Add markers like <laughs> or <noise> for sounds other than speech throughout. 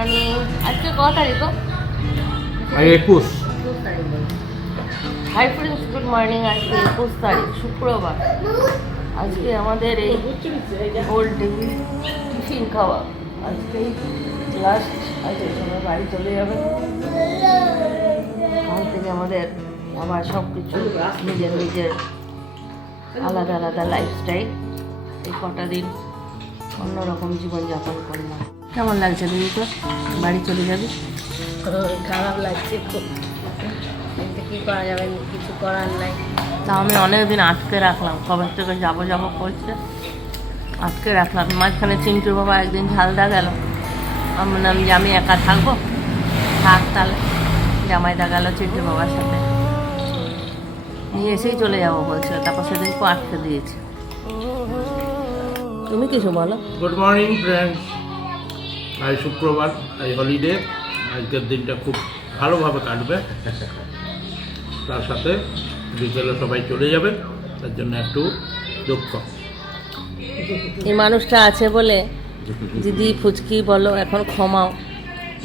আজকে ক তারিখ গো? একুশ। Hi friends good morning. আজকে একুশ তারিখ শুক্রবার। আজকে আমাদের এই ওল্ড টিফিন খাওয়া। আজকেই লাস্ট আজকে সবাই বাড়ি চলে যাবে। কাল থেকে আমাদের আবার সব কিছু নিজের নিজের আলাদা আলাদা লাইফস্টাইল এই কটা দিন অন্যরকম জীবনযাপন করলাম। কেমন লাগছে দিদি তোর? বাড়ি চলে যাবি? খারাপ লাগছে খুব। কিন্তু কি করা যাবে? কিছু করার নাই। তা আমি অনেক দিন আটকে রাখলাম। কবে থেকে যাব যাব করছে। আটকে রাখলাম। মাঝখানে চিন্টুর বাবা একদিন ঝালদা গেল। আমি বললাম যে আমি একা থাকব? থাক তাহলে। জামাইদা গেল চিন্টুর বাবার সাথে। নিয়ে এসেই চলে যাব বলছিল। তারপর সেদিন কো আটকে দিয়েছে। তুমি কিছু বলো? গুড মর্নিং ফ্রেন্ডস আজ শুক্রবার আজ হলিডে আজকের দিনটা খুব ভালোভাবে কাটবে। তার সাথে বিকেলে সবাই চলে যাবে তার জন্য একটু দুঃখ এই মানুষটা আছে বলে দিদি ফুচকি বলো এখন ক্ষমাও।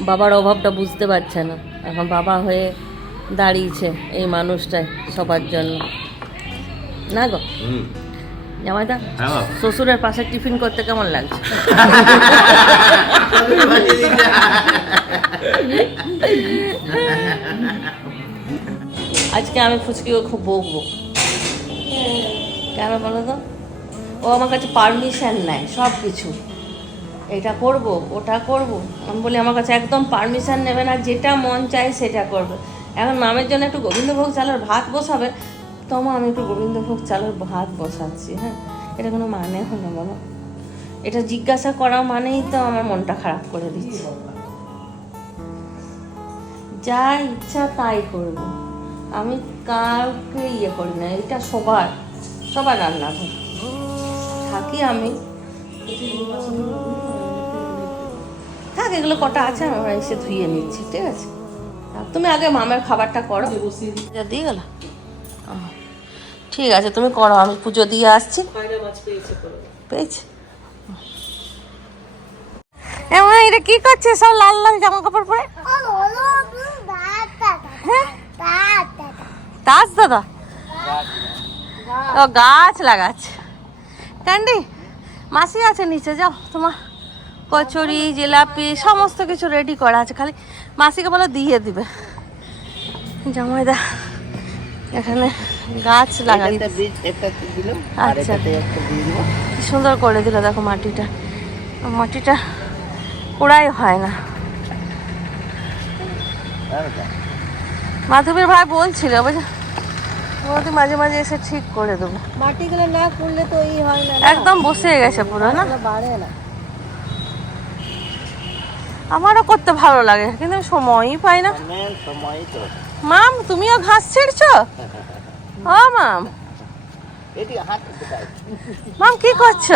বাবার অভাবটা বুঝতে পারছে না। এখন বাবা হয়ে দাঁড়িয়েছে এই মানুষটাই সবার জন্য। না গো? জামাইদা শ্বশুরের পাশে টিফিন করতে কেমন লাগছে? আজকে আমি ফুচকিকে খুব বকবো। কেন বলো তো? ও আমার কাছে পারমিশন নেয় সব কিছু এটা করব ওটা করব। আমি বলি আমার কাছে একদম পারমিশন নেবে না যেটা মন চায় সেটা করবে। এখন মামের জন্য একটু গোবিন্দভোগ চালের ভাত বসাবে তোমা আমি একটু গোবিন্দভোগ চালের ভাত বসাচ্ছি হ্যাঁ? এটা কোনো মানে হলো বলো এটা জিজ্ঞাসা করা মানেই তো আমার মনটা খারাপ করে দিচ্ছে। যা ইচ্ছা তাই করব। আমি কাউকে ইয়ে করি না এটা সবার সবার রান্না রান্নাঘর থাকি আমি। থাক এগুলো কটা আছে আমরা এসে ধুয়ে নিচ্ছি ঠিক আছে? তুমি আগে মামের খাবারটা করো। দিয়ে গেল। ঠিক আছে তুমি করো আমি পুজো দিয়ে আসছি। পেয়েছি এটা কি করছে? সব লাল লাল জামা কাপড় পরে? হ্যাঁ? তাজ দাদা? ও গাছ লাগাচ্ছে। ক্যান্ডি মাসি আছে নিচে যাও। তোমার কচুরি জিলাপি সমস্ত কিছু রেডি করা আছে। খালি মাসিকে বলে দিয়ে দিবে। জামাইদা এখানে গাছ লাগাই আচ্ছা। সুন্দর করে দিল দেখো মাটিটা। মাটিটা পোড়াই হয় না। মাধবীর ভাই বলছিল বৌদি মাঝে মাঝে এসে ঠিক করে দেবো। মাটিগুলো না করলে তো এই হয় না একদম বসে গেছে পুরো না? বাড়ে না। আমারও করতে ভালো লাগে কিন্তু সময়ই পাই না। মাম তুমিও ঘাস ছিঁড়ছো? ও মাম। মাম কি করছ?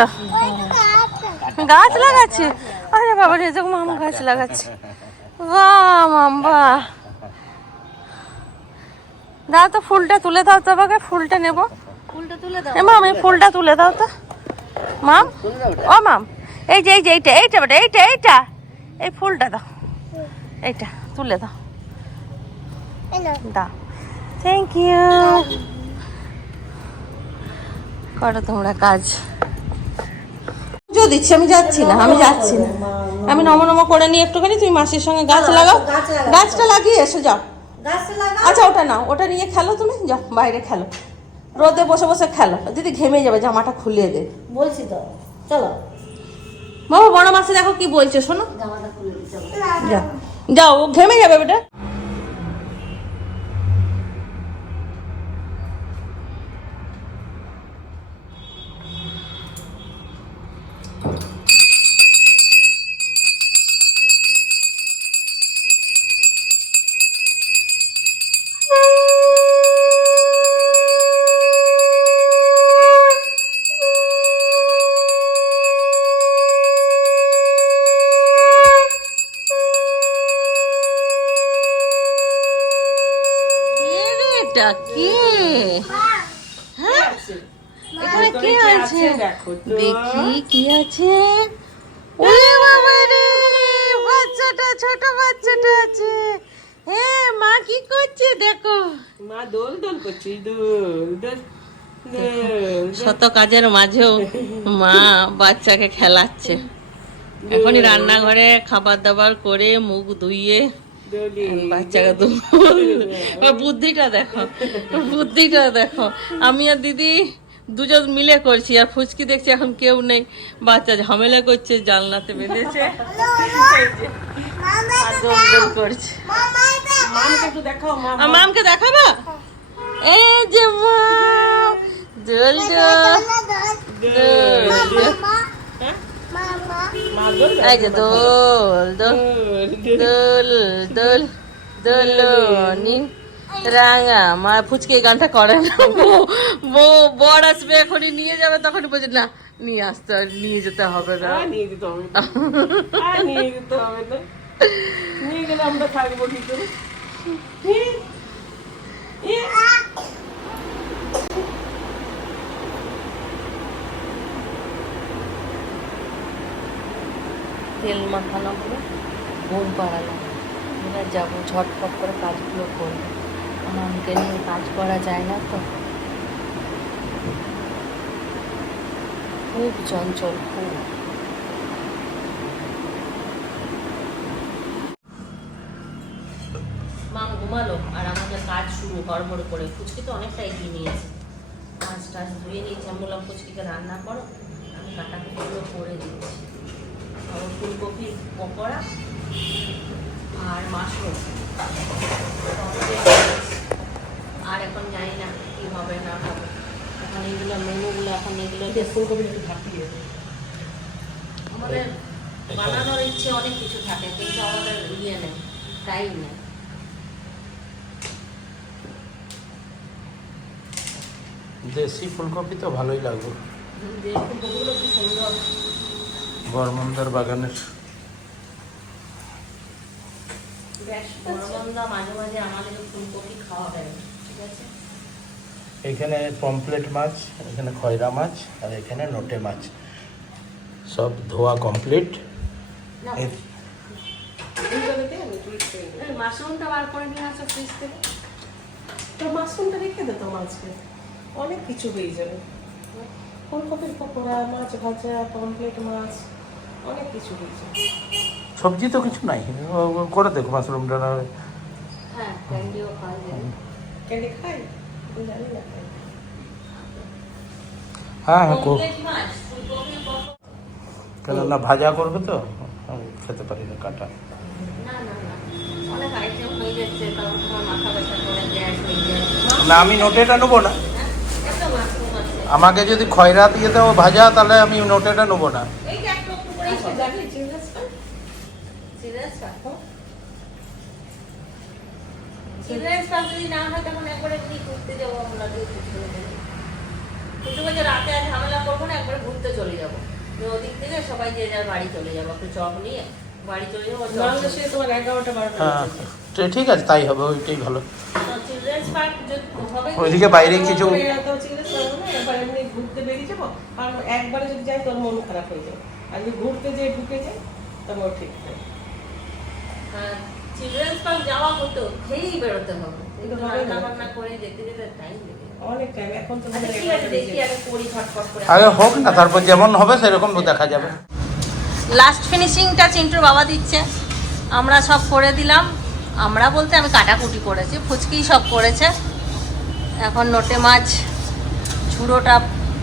গাছ লাগাচ্ছি? আরে বাবা রে যখন মাম গাছ লাগাচ্ছে। বাহ মাম বাহ। দাও তো ফুলটা তুলে দাও তো আমাকে ফুলটা নেব। ফুলটা তুলে দাও। মাম এই ফুলটা তুলে দাও তো। মাম ও মাম এই যে এই যে এইটা এইটা বেটা এইটা এইটা। এই ফুলটা দাও। এইটা তুলে দাও। দাও। থ্যাংক ইউ করো তোমরা কাজ। পুজো দিচ্ছি আমি যাচ্ছি না আমি যাচ্ছি না। আমি নম নম করে নিয়ে একটুখানি তুমি মাসির সঙ্গে গাছ লাগাও। গাছটা লাগিয়ে এসো যাও। আচ্ছা ওটা না ওটা নিয়ে খেলো তুমি যাও বাইরে খেলো। রোদে বসে বসে খেলো। দিদি ঘেমে যাবে জামাটা খুলিয়ে দে। বলছি তো চলো। বাবা বড় মাসে দেখো কি বলছে শোনো। যাও। ঘেমে যাবে বেটা। শত কাজের মাঝেও মা বাচ্চাকে খেলাচ্ছে। এখনই রান্নাঘরে খাবার দাবার করে মুখ ধুইয়ে বাচ্চাকে তো বুদ্ধিটা দেখো বুদ্ধিটা দেখো। আমি আর দিদি দুজন মিলে করছি আর ফুচকি দেখছি এখন কেউ নেই। বাচ্চা ঝামেলা করছে জানলাতে বেঁধেছে। করছে। মামকে মা দেখাবা? এই যে মাম দোল দোল দোল দোল। দোল এই যে দোল দোল দোল দোল দোলনি রাঙা মা ফুচকে এই গানটা করে না। বর আসবে এখনই নিয়ে যাবে তখনই বলছে না নিয়ে আসতে নিয়ে যেতে হবে না। আর নিয়ে যেতে হবে না। নিয়ে যেতে হবে না নিয়ে গেলে আমরা থাকব কি করে? তেল মাখানো পুরো ঘুম পাড়ালাম। এবার যাব, ঝটপট করে কাজগুলো করব। আমাকে নিয়ে কাজ করা যায় না তো। খুব চঞ্চল, খুব। ঘুমালো? আর আমাদের কাজ শুরু হড়বড় করে। ফুচকি তো অনেকটা এগিয়ে নিয়েছে। মাছ টাছ ধুয়ে নিয়েছি। আমি বললাম, ফুচকিকে রান্না করো। আমি কাটাকুটিগুলো করে দিচ্ছি। ফুলকপির পকোড়া আর মাশরুম আর এখন জানি না কি হবে না হবে। এখন এইগুলো মেনুগুলো এখন এগুলো ফুলকপি একটু ভাপিয়ে আমাদের বানানোর ইচ্ছে অনেক কিছু থাকে কিন্তু আমাদের ইয়ে নেই টাইম নেই। দেশি ফুলকপি তো ভালোই লাগবে। যে ফুলকপিগুলো কি সুন্দর। বরমন্দার বাগানের বেশ মাঝে মাঝে আমাদের ফুলকপি খাওয়া ঠিক আছে? এখানে পমপ্লেট মাছ এখানে খয়রা মাছ আর এখানে নোটে মাছ। সব ধোয়া কমপ্লিট। মাশরুমটা বার করে নিয়ে আসো ফ্রিজ থেকে তো মাশরুমটা রেখে দে তো মাছকে। অনেক কিছু হয়ে যাবে। ফুলকপির পকোড়া মাছ ভাজা পমপ্লেট মাছ। অনেক কিছু হয়ে যাবে সবজি তো কিছু নাই। করে দেখো মাশরুমটা না হ্যাঁ ক্যান্ডিও খাওয়া যায়। ক্যান্ডি খাই? জানি না। হ্যাঁ হ্যাঁ কেননা ভাজা করবে তো খেতে পারি না কাটা। না আমি নোটেটা নেব না। হ্যাঁ, আমাকে যদি খয়রা দিয়ে দাও ভাজা তাহলে আমি নোটেটা নেব না। হয় এমনি ঘুরতে যাব কিছু রাতে আর ঝামেলা করব না একবারে ঘুরতে চলে যাব ওদিক থেকে বাড়ি চলে যাব একটু নিয়ে বাড়ি চলে যাব তোমার এগারোটা বারোটা হ্যাঁ ঠিক আছে, তাই হবে, ওইটাই ভালো? ওইদিকে বাইরে কিছু ঘুরতে বেরিয়ে যাব, আর একবারে যদি যাই তোর মন খারাপ হয়ে যাবে যদি ঘুরতে যেয়ে ঢুকে যাই তখন ও ঠিক থাকে চিলড্রেন্স পার্ক যাওয়া হতো খেয়েই বেরোতে হবে। রান্না বান্না করে যেতে যেতে টাইম লেগে যাবে। অনেক টাইম এখন তো আচ্ছা ঠিক আছে এগারোটা দেখি বেজে আগে করি ঝটপট করে আগে হোক না তারপর যেমন হবে সেরকম দেখা যাবে। লাস্ট ফিনিশিংটা চিন্টুর বাবা দিচ্ছে। আমরা সব করে দিলাম। আমরা বলতে আমি কাটাকুটি করেছি ফুচকি সব করেছে। এখন নোটে মাছ ঝুড়োটা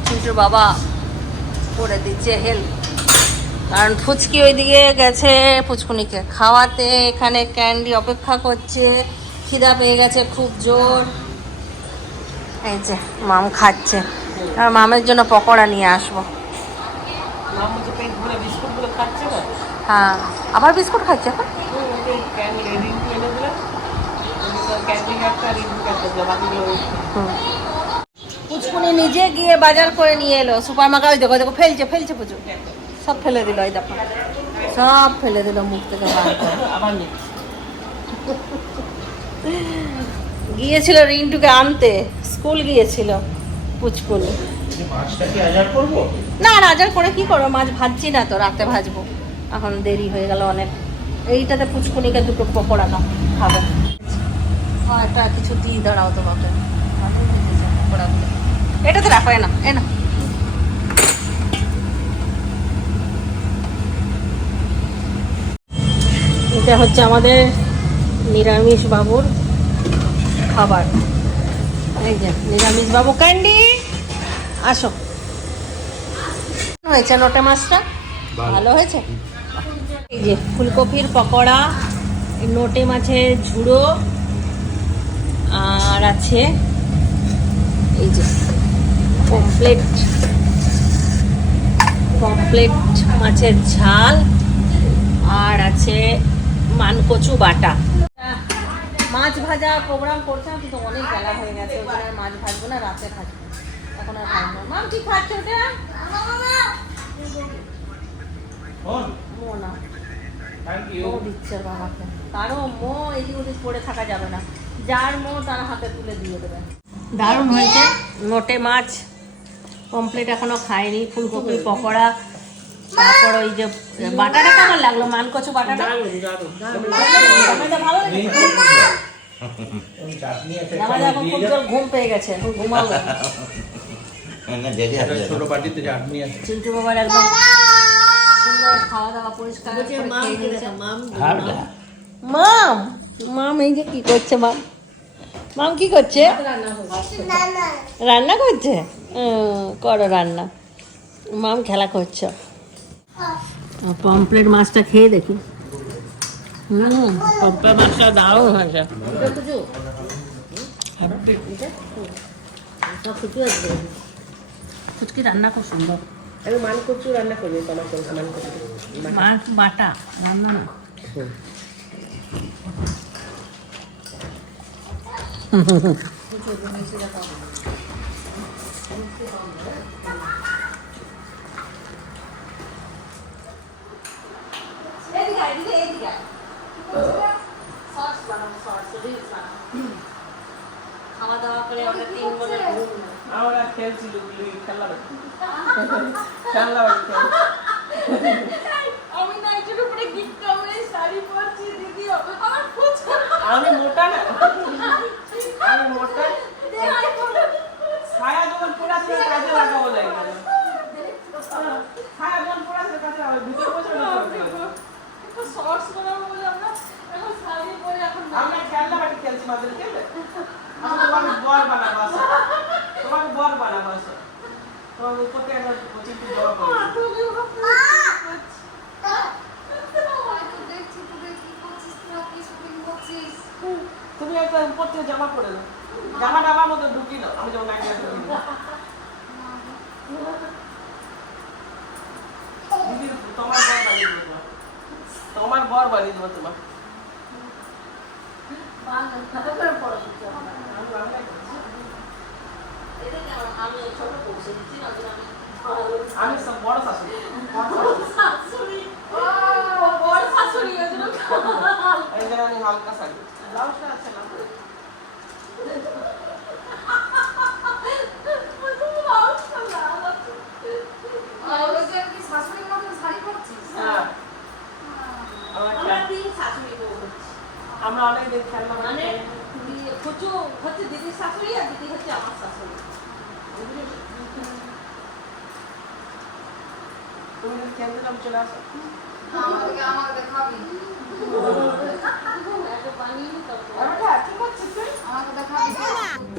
চিন্টুর বাবা করে দিচ্ছে হেল্প কারণ ফুচকি ওইদিকে গেছে ফুচকুনিকে খাওয়াতে এখানে ক্যান্ডি অপেক্ষা করছে খিদা পেয়ে গেছে খুব জোর। এই যে মাম খাচ্ছে। আর মামের জন্য পকোড়া নিয়ে আসব। হ্যাঁ আবার বিস্কুট খাচ্ছে এখন? পুচকুনি নিজে গিয়ে বাজার করে নিয়ে এলো সুপার মার্কেট দেখো দেখো ফেলছে ফেলছে পুচু। সব ফেলে দিল ওই দেখো। সব ফেলে দিল মুখ থেকে বার করে। আবার নিচ্ছি। গিয়েছিল রিন্টুকে আনতে স্কুল গিয়েছিল করব? না রাজার করে কি করব? মাছ ভাজছি না তো রাতে ভাজবো। এখন দেরি হয়ে গেল অনেক। এইটাতে পুচকুনিকে দুটো পকোড়া দাও খাবে। আর একটা কিছু দিয়ে দাঁড়াও তোমাকে। পকোড়াগুলো। এটাতে রাখো এ না এ না এটা হচ্ছে আমাদের নিরামিষ বাবুর খাবার। এই যে নিরামিষ বাবু ক্যান্ডি! আসো। হয়েছে লোটে মাছটা? ভালো। হয়েছে? এই যে ফুলকপির পকোড়া নোটে মাছের ঝুড়ো আর আছে এই যে কমপ্লেট কমপ্লেট মাছের ঝাল আর আছে মানকচু বাটা। মাছ ভাজা প্রোগ্রাম করছিলাম কিন্তু অনেক বেলা হয়ে গেছে ওই জন্য আর মাছ ভাজবো না রাতে ভাজবো। এখন আর ভাজবো না। মাম কি খাচ্ছে ওটা? মো দিচ্ছে বাবাকে। কারও মো এদিক ওদিক পড়ে থাকা যাবে না। যার মো তার হাতে তুলে দিয়ে দেবে। দারুণ হয়েছে। নোটে মাছ। কমপ্লিট এখনও খাইনি ফুলকপি পকোড়া তারপর ওই যে বাটাটা কেমন লাগল? বাটাটা? ভালো এখন খুব জোর ঘুম পেয়ে গেছে এখন ঘুমাবো। না জেগে আছে ছোট পাটিতে চাটনি আছে। চিন্টু বাবার একদম সুন্দর খাওয়া দাওয়া পরিষ্কার করে খেয়ে নিয়েছে। মাম মাম। এই যে কি করছে মাম? মাম কি করছে? রান্না করছে? করো রান্না। মাম খেলা করছে। পমপ্লেট মাছটা খেয়ে দেখি হুম পমপ্লেট মাছটা দারুণ হয়েছে ফুচকি রান্না খুব সুন্দর আমি মান কচু রান্না করবি তোমার করেছে মান কচু মাছ বাটা রান্না না খাওয়া দাওয়া করে আমরা তিন ঘুম আমরা খেলছিল খেলা খেলা আমি নাইটের উপরে গিফট করে শাড়ি পরছি দিদি আমার ফুচকা আমি মোটা না আমি মোটা ছায়া যখন পুরা ছিল কাজে লাগাবো যাই ছায়া যখন পুরা ছিল কাজে লাগাবো ভিতরে বসে একটু শর্টস বানাবো বলে আমরা এখন শাড়ি পরে এখন আমরা খেলনা বাটি খেলছি মাঝে খেলবে আমি তোমাকে বর বানাবো আসো তোমাকে বর বানাবো আসো তোমার উপরে একটা চিঠি জমা করে তুমি একটা উপর থেকে জামা পরে দাও জামাটা আমার মধ্যে ঢুকি দাও আমি যেমন আগে ঢুকি দাও দিদি তোমার বর বানিয়ে দেবো তোমার বর বানিয়ে দেবো তোমার আমি ছোট পৌঁছে দিচ্ছি আমি সব বড় শাশুড়ি। শাশুড়ি? ও বড় শাশুড়ি এই জন্য আমি হালকা শাড়ি ব্লাউজটা আছে না? হ্যাঁ। আমার শাশুড়ি বউ হচ্ছি। হচ্ছে দিদির শাশুড়ি আর দিদি হচ্ছে আমার শাশুড়ি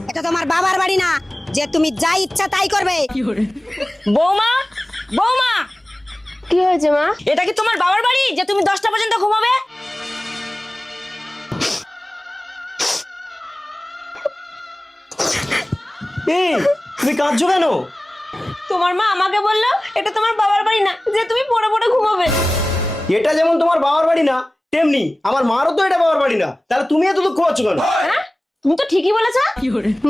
এটা তোমার বাবার বাড়ি না। যে তুমি যা ইচ্ছা তাই করবে। বৌমা বৌমা। কি হয়েছে মা? এটা কি তোমার বাবার বাড়ি? যে তুমি দশটা পর্যন্ত ঘুমাবে? এই তুমি কাঁদছো কেন? তোমার মা আমাকে বলল এটা তোমার বাবার বাড়ি না যে তুমি পড়ে পড়ে ঘুমাবে। এটা যেমন তোমার বাবার বাড়ি না তেমনি আমার মারও তো এটা বাবার বাড়ি না। তাহলে তুমি এত দুঃখ পাচ্ছ কেন? হ্যাঁ? তুমি তো ঠিকই বলেছ।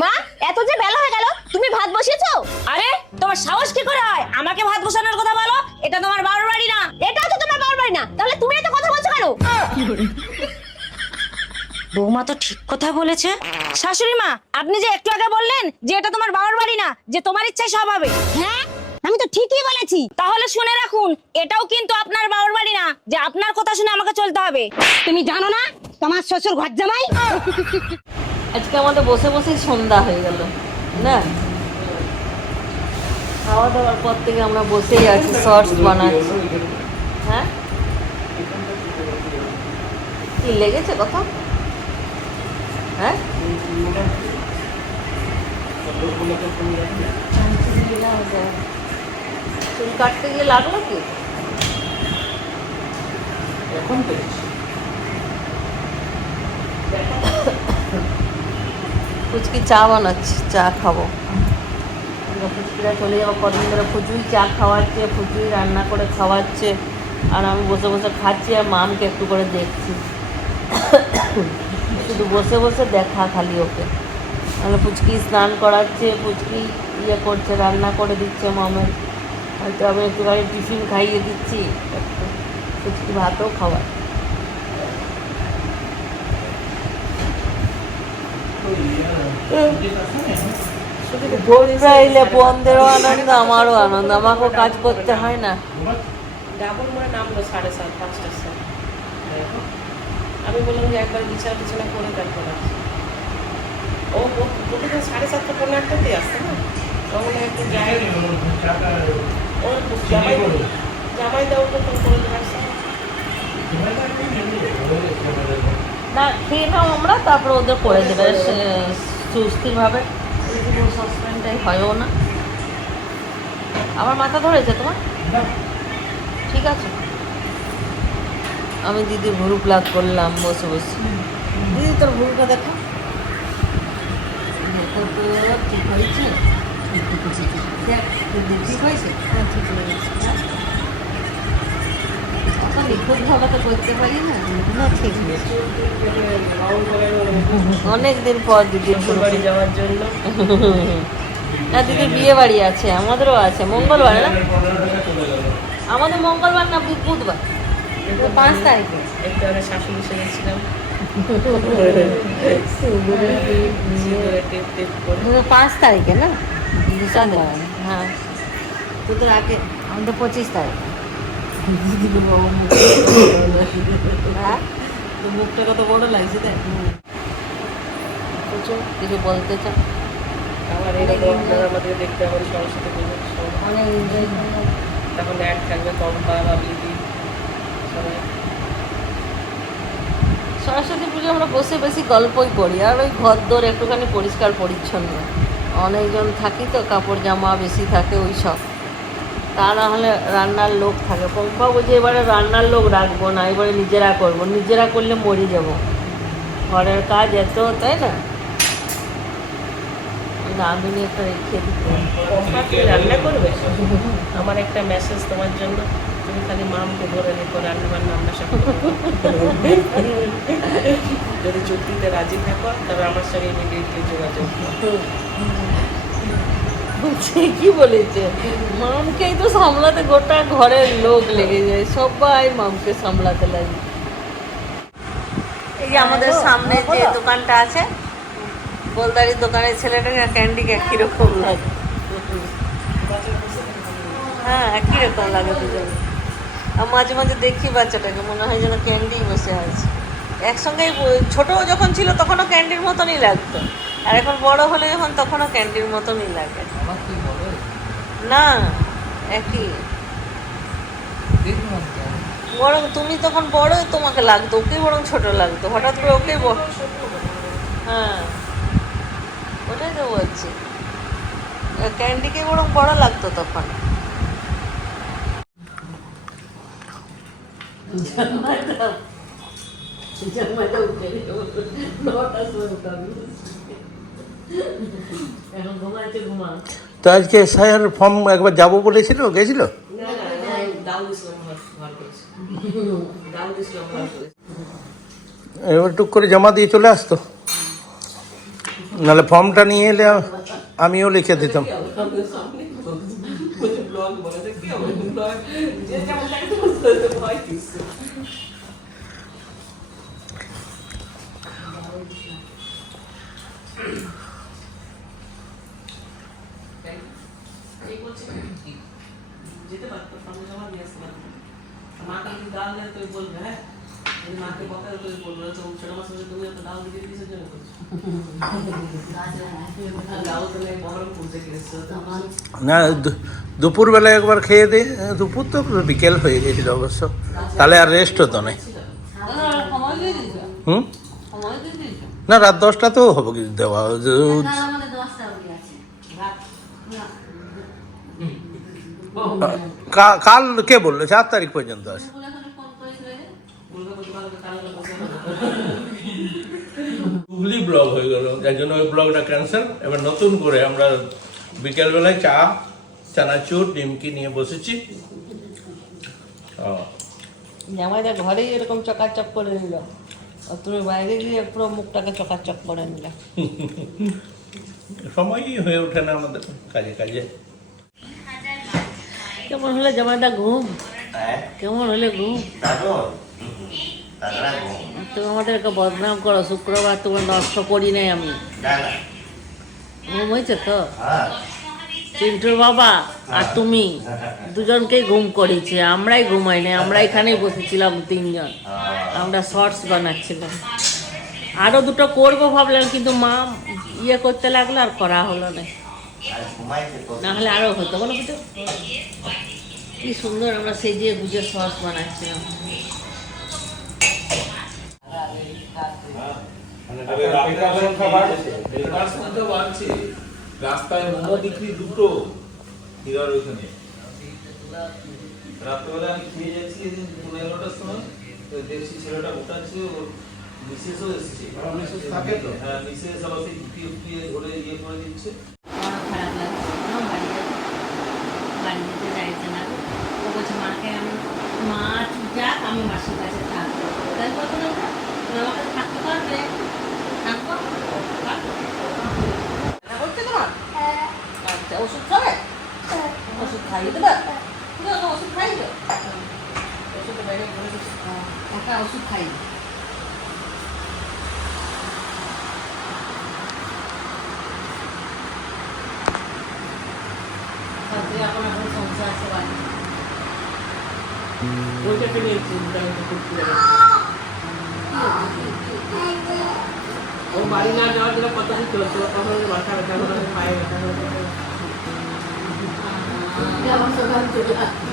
মা এত যে বেলা হয়ে গেল তুমি ভাত বসিয়েছো? আরে তোমার সাহস কি করে হয়? আমাকে ভাত বসানোর কথা বলো এটা তোমার বাবার বাড়ি না। এটাও তো তোমার বাবার বাড়ি না। তাহলে তুমি এত কথা বলছো কেন? বৌমা তো ঠিক কথা বলেছে। শাশুড়ি মা আপনি যে একটু আগে বললেন যে এটা তোমার বাবার বাড়ি না যে তোমার ইচ্ছায় সব হবে। হ্যাঁ আমি তো ঠিকই বলেছি। তাহলে শুনে রাখুন এটাও কিন্তু আপনার বাবার বাড়ি না যে আপনার কথা শুনে আমাকে চলতে হবে। তুমি জানো না তোমার শ্বশুর ঘর জামাই আজকে আমাদের বসে বসেই সন্ধ্যা হয়ে গেল না? খাওয়া দাওয়ার পর থেকে আমরা বসেই আছি শর্টস বানাচ্ছি। হ্যাঁ? কি লেগেছে কথা? হ্যাঁ? চুল কাটতে গিয়ে লাগল কি? এখন ফুচকি চা বানাচ্ছি চা খাব। আমরা ফুচকিরা চলে যাব কদিন ধরে ফুচুই চা খাওয়াচ্ছে ফুচুই রান্না করে খাওয়াচ্ছে আর আমি বসে বসে খাচ্ছি আর মামকে একটু করে দেখছি। শুধু বসে বসে দেখা খালি ওকে। তাহলে ফুচকি স্নান করাচ্ছে ফুচকি ইয়ে করছে, রান্না করে দিচ্ছে মামের। হয়তো আমি একটুখানি টিফিন খাইয়ে দিচ্ছি ফুচকি ভাতও খাওয়াই বোনরা এলে বোনদেরও আনন্দ, আমারও আনন্দ, আমাকেও কাজ করতে হয় না। ডাবল মনে নামলো সাড়ে সাত, পাঁচটার সময়। আমি বললাম যে একবার বিছানা টিছানা করে দেখো না ও ও- প্রতিদিন সাড়ে সাতটা পনেরো একটাতেই আসছে না? তখন একটু যাই। ও জামাই জামাই দেওয়া তো ফোন করে আসছে না খেয়ে নাও আমরা তারপরে ওদের করে দেবে। সে- সুস্থিরভাবে সাসপেন্ডটাই হয়ও না। আমার মাথা ধরেছে তোমার? ঠিক আছে। আমি দিদি ভুরু প্লাগ করলাম বসে বসে। দিদি তোর ভুরুটা দেখো? ঠিক হয়েছে? দেখ দিদি ঠিক হয়েছে? হ্যাঁ ঠিক হ্যাঁ করতে পারি না। না ঠিক হয়েছে। অনেক দিন পর দিদির ভুরু বাড়ি যাওয়ার জন্য। না দিদির বিয়ে বাড়ি আছে আমাদেরও আছে মঙ্গলবার না? আমাদের মঙ্গলবার না বুধ- বুধবার? পাঁচ তারিখে। একটু আগে শাশুড়ি সেরেছিলাম পাঁচ তারিখে না? ডিসেম্বর। হ্যাঁ। তোদের আগে। আমাদের পঁচিশ তারিখ। হ্যাঁ? মুখটা কত বড় লাগছে তাই প্রচুর কিছু বলতে চাও? আবার এরকম আমাদের দেখতে হবে সরস্বতী পুজো অনেক তখন অ্যাড থাকবে কম্পা বা সবাই সরস্বতী পুজো আমরা বসে বেশি গল্পই করি আর ওই ঘর দোর একটুখানি পরিষ্কার পরিচ্ছন্ন। অনেকজন থাকি তো কাপড় জামা বেশি থাকে ওই সব। তা না হলে রান্নার লোক থাকে। পম্পা বুঝে এবারে রান্নার লোক রাখব না এবারে নিজেরা করব। নিজেরা করলে মরে যাব। ঘরের কাজ এত তাই না? আমি একটা রেখে দিতে রান্না করবে? আমার একটা মেসেজ তোমার জন্য। খালি মামকে ধরে রেখো রান্না বান্না আমরা সব করব। যদি চুক্তিতে রাজি থাকো তবে আমার সঙ্গে ইমিডিয়েটলি যোগাযোগ। ঠিকই বলেছে মামকেই তো সামলাতে গোটা ঘরের লোক লেগে যায় সবাই মামকে সামলাতে লাগে। এই যে আমাদের সামনে যে দোকানটা আছে গোলদারির দোকানের ছেলেটাকে ক্যান্ডিকে একই রকম লাগে। হ্যাঁ একই রকম লাগে দুজন। আর মাঝে মাঝে দেখি বাচ্চাটাকে মনে হয় যেন ক্যান্ডি বসে আছে। একসঙ্গে ছোট যখন ছিল তখনও ক্যান্ডির মতনই লাগতো। আর এখন বড় হলে যখন তখনও ক্যান্ডির মতনই লাগে। না একই। বরং তুমি তখন বড় তোমাকে লাগতো ওকেই বরং ছোট লাগতো। হঠাৎ করে ওকে বড়। হ্যাঁ ওটাই তো বলছি। ক্যান্ডিকে বরং বড় লাগতো তখন এখন ঘুমাচ্ছে ঘুমা তো আজকে এসআইআর ফর্ম একবার যাব বলেছিল? গেছিল? এবার টুক করে জমা দিয়ে চলে আসতো। নাহলে ফর্মটা নিয়ে এলে আমিও লিখে দিতাম। <laughs> যেতে পারতো সামনে আমার নিয়ে আসতে পারতো। মাকে দাল দেয় তুই বলবে হ্যাঁ? মাকে বলবে তো ছোট মাছ তুমি এত জন্য তো তো না দুপুরবেলা একবার খেয়ে দিয়ে দুপুর তো বিকেল হয়ে গেছিল অবশ্য। তাহলে আর রেস্ট হতো না হুম? না রাত দশটাতেও হবে কিছু দেওয়া দশটা কাল কে বলল? চার তারিখ পর্যন্ত আছে ফোন করেছিল যে বলবে বলবে কালকে কালকে বসে হুগলি ব্লগ হয়ে গেল। যার জন্য ওই ব্লগটা ক্যান্সেল এবার নতুন করে আমরা বিকেলবেলায় চা চানাচুর ডিমকি নিয়ে বসেছি। ও, জামাইটা ঘরেই এরকম চকাচক করে নিল। আর তুমি বাইরে গিয়ে পুরো মুখটাকে চকাচক করে নিলে। সময়ই হয়ে ওঠে না আমাদের কাজে কাজে। কেমন হলে জামাইটা ঘুম? হ্যাঁ। কেমন হলে ঘুম? তুমি আমাদেরকে বদনাম করো, শুক্রবার তোমার নষ্ট করি নাই আমি। ঘুম হয়েছে তো? চিন্টুর বাবা আর তুমি, দুজনকেই ঘুম করেছে আমরাই ঘুমাই নাই, আমরা এখানেই বসেছিলাম তিনজন। আমরা শর্টস বানাচ্ছিলাম। আরও দুটো করব ভাবলাম, কিন্তু মা ইয়ে করতে লাগল আর করা হলো না। আর ঘুমাইছে না হলে আরও হতো, বলো কি সুন্দর আমরা সেজিয়ে গুজে সস বানাচ্ছিলাম। রাস্তায় মোমো বিক্রি দুটো হীরার ওইখানে রাত্রেবেলা আমি খেয়ে যাচ্ছি পনেরো এগারোটার সময় দেখছি ছেলেটা উঠাচ্ছে ওর মিসেসও এসছে হ্যাঁ মিসেস আবার সেই ঢুকিয়ে ঢুকিয়ে ধরে ইয়ে করে দিচ্ছে আমারও খারাপ লাগছে আমার বাড়ি যাবে। বাড়ি যেতে চাইছে না ও বলছে মাকে আমি মা যাক আমি মাসির কাছে থাকব তাই বলতো না ওরা? তুমি আমার কাছে থাকতে পারবে থাকব করছে তোমার আচ্ছা ওষুধ খাবে ওষুধ খাইয়ে দেবে ঠিক আছে ওষুধ খাইয়ে দেবে ওষুধ বাইরে বলে দিচ্ছি। ওটা ওষুধ খাইয়ে দেবে। তারপরে এখন এখন সংসার আছে বাড়ি ওইটাকে নিয়ে চিন্তা করতে ও বাড়ি না যাওয়ার জন্য কত কিছু চলছে কখন মাথা ব্যথা করে পায়ে ব্যথা করে আমার সকাল চলে আসবে